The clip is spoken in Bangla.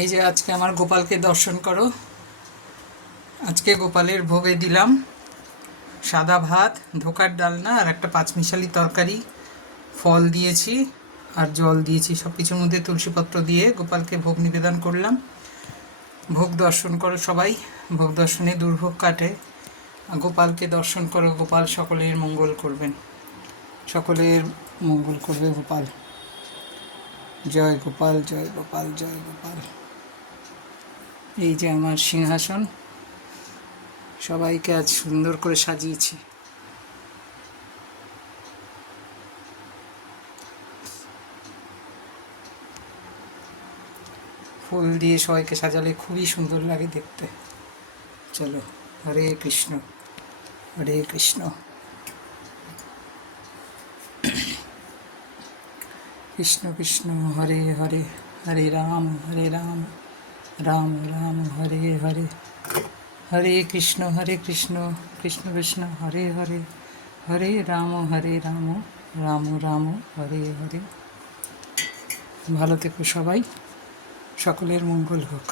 এই যে আজকে আমার গোপালকে দর্শন করো। আজকে গোপালের ভোগে দিলাম সাদা ভাত, ধোকার ডালনা আর একটা পাঁচমিশালি তরকারি, ফল দিয়েছি আর জল দিয়েছি। সব কিছুর মধ্যে তুলসীপত্র দিয়ে গোপালকে ভোগ নিবেদন করলাম। ভোগ দর্শন করো সবাই, ভোগ দর্শনে দুর্ভোগ কাটে। গোপালকে দর্শন করো, গোপাল সকলের মঙ্গল করবেন, সকলের মঙ্গল করবে গোপাল। জয় গোপাল, জয় গোপাল, জয় গোপাল। এই যে আমার সিংহাসন, সবাইকে আজ সুন্দর করে সাজিয়েছি। ফুল দিয়ে সবাইকে সাজালে খুবই সুন্দর লাগে দেখতে। চলো, হরে কৃষ্ণ, হরে কৃষ্ণ, কৃষ্ণ কৃষ্ণ হরে হরে, হরে রাম, রাম রাম হরে হরে, হরে কৃষ্ণ, কৃষ্ণ কৃষ্ণ হরে হরে, হরে রাম, রাম রাম হরে হরে। ভালো থেকো সবাই, সকলের মঙ্গল হোক।